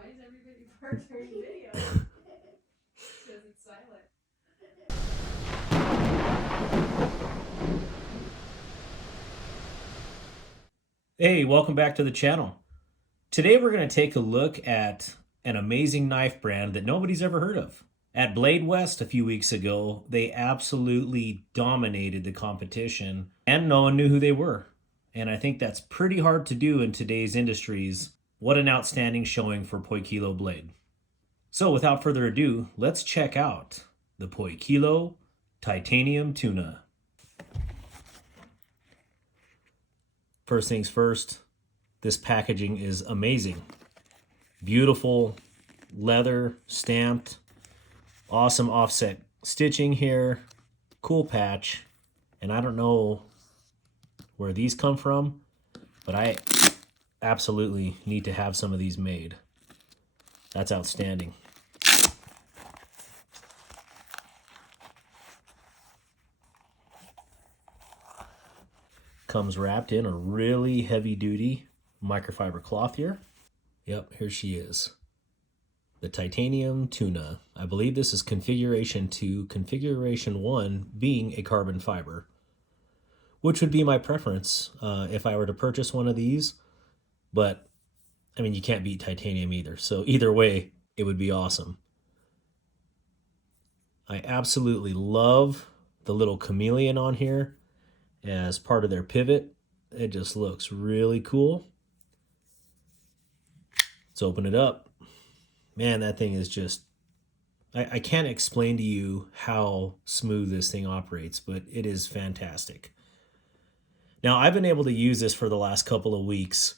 Why is everybody partnering video? Because it's silent. Hey, welcome back to the channel. Today we're going to take a look at an amazing knife brand that nobody's ever heard of. At Blade West a few weeks ago, they absolutely dominated the competition and no one knew who they were. And I think that's pretty hard to do in today's industries. What an outstanding showing for Poikilo Blade. So without further ado, let's check out the Poikilo Titanium Tuna. First things first, this packaging is amazing. Beautiful leather, stamped, awesome offset stitching here, cool patch, and I don't know where these come from, but I absolutely need to have some of these made. That's outstanding. Comes wrapped in a really heavy duty microfiber cloth here. Yep, here she is. The Titanium Tuna. I believe this is configuration 2, configuration 1 being a carbon fiber, which would be my preference if I were to purchase one of these. But, I mean, you can't beat titanium either. So either way, it would be awesome. I absolutely love the little chameleon on here as part of their pivot. It just looks really cool. Let's open it up. Man, that thing is just, I can't explain to you how smooth this thing operates, but it is fantastic. Now, I've been able to use this for the last couple of weeks.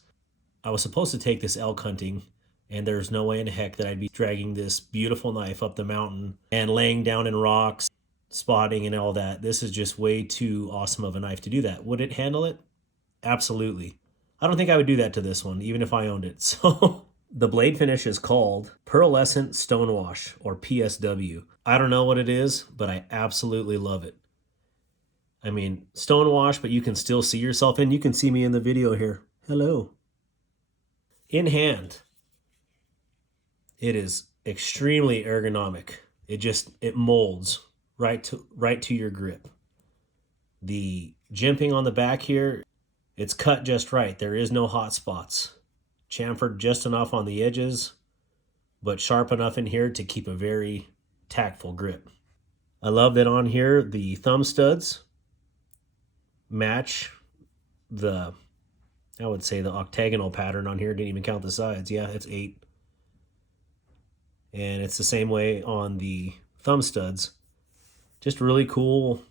I was supposed to take this elk hunting, and there's no way in heck that I'd be dragging this beautiful knife up the mountain and laying down in rocks, spotting and all that. This is just way too awesome of a knife to do that. Would it handle it? Absolutely. I don't think I would do that to this one, even if I owned it. So the blade finish is called Pearlescent Stonewash, or PSW. I don't know what it is, but I absolutely love it. I mean, stonewash, but you can still see yourself in. You can see me in the video here. Hello. In hand, it is extremely ergonomic. It molds right to your grip. The jimping on the back here, it's cut just right. There is no hot spots. Chamfered just enough on the edges, but sharp enough in here to keep a very tactful grip. I love that on here the thumb studs match the, I would say, the octagonal pattern on here. Didn't even count the sides. Yeah, it's 8. And it's the same way on the thumb studs. Just really cool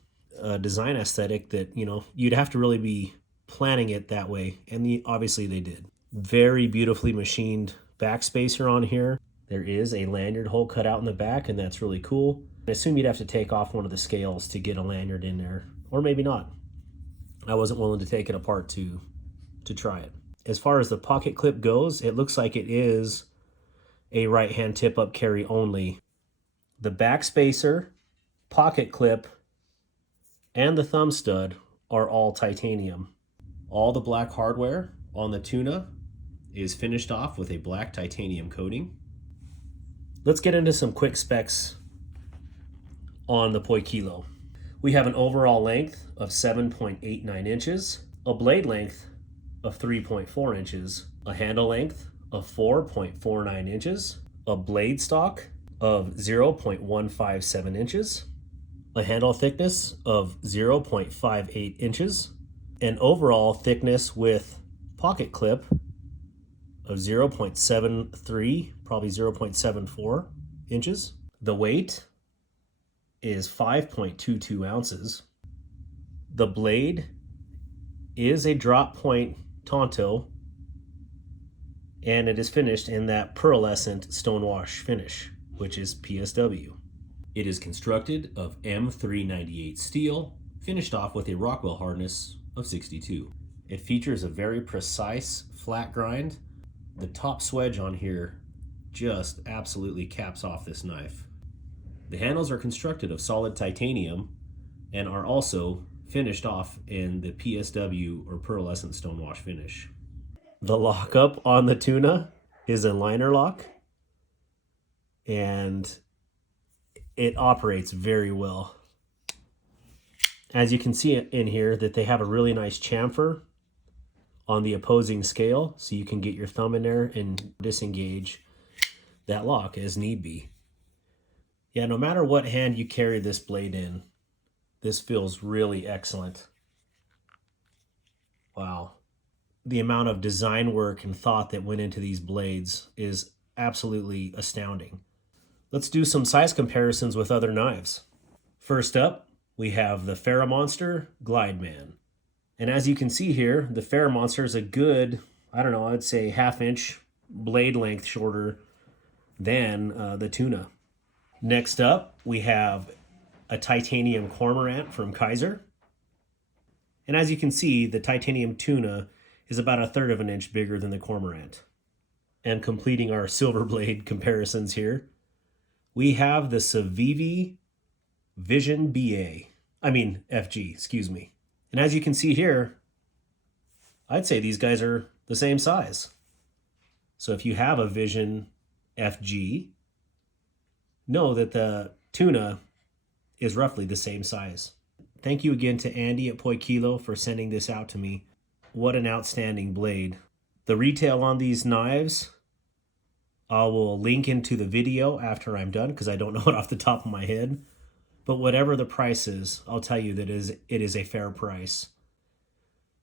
design aesthetic that, you know, you'd have to really be planning it that way. And obviously they did. Very beautifully machined backspacer on here. There is a lanyard hole cut out in the back, and that's really cool. I assume you'd have to take off one of the scales to get a lanyard in there, or maybe not. I wasn't willing to take it apart to try it. As far as the pocket clip goes, it looks like it is a right-hand tip-up carry only. The backspacer, pocket clip, and the thumb stud are all titanium. All the black hardware on the tuna is finished off with a black titanium coating. Let's get into some quick specs on the Poikilo. We have an overall length of 7.89 inches, a blade length of 3.4 inches, a handle length of 4.49 inches, a blade stock of 0.157 inches, a handle thickness of 0.58 inches, an overall thickness with pocket clip of 0.73, probably 0.74 inches. The weight is 5.22 ounces. The blade is a drop point Tonto, and it is finished in that pearlescent stonewash finish, which is PSW. It is constructed of M398 steel, finished off with a Rockwell hardness of 62. It features a very precise flat grind. The top swedge on here just absolutely caps off this knife. The handles are constructed of solid titanium and are also finished off in the PSW or pearlescent stonewash finish. The lockup on the tuna is a liner lock. and it operates very well. As you can see in here that they have a really nice chamfer on the opposing scale, so you can get your thumb in there and disengage that lock as need be. Yeah, no matter what hand you carry this blade in, this feels really excellent. Wow. The amount of design work and thought that went into these blades is absolutely astounding. Let's do some size comparisons with other knives. First up, we have the Ferramonster Glideman. And as you can see here, the Ferramonster is a good, I don't know, I'd say ½ inch blade length shorter than the Tuna. Next up, we have a titanium cormorant from Kaiser. And as you can see, the titanium Tuna is about 1/3 inch bigger than the cormorant. And completing our silver blade comparisons here, we have the Civivi Vision FG, excuse me. And as you can see here, I'd say these guys are the same size. So if you have a Vision FG, know that the Tuna is roughly the same size. Thank you again to Andy at Poikilo for sending this out to me. What an outstanding blade. The retail on these knives, I will link into the video after I'm done because I don't know it off the top of my head. But whatever the price is, I'll tell you that it is a fair price.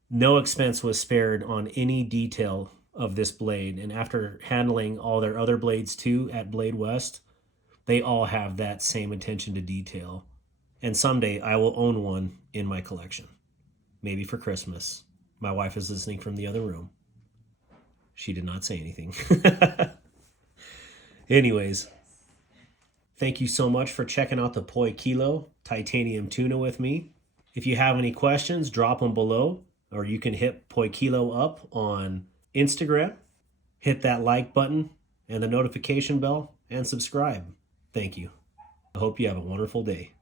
No expense was spared on any detail of this blade. And after handling all their other blades too at Blade West, they all have that same attention to detail. And someday I will own one in my collection. Maybe for Christmas. My wife is listening from the other room. She did not say anything. Anyways, thank you so much for checking out the Poikilo Titanium Tuna with me. If you have any questions, drop them below, or you can hit Poikilo up on Instagram. Hit that like button and the notification bell and subscribe. Thank you. I hope you have a wonderful day.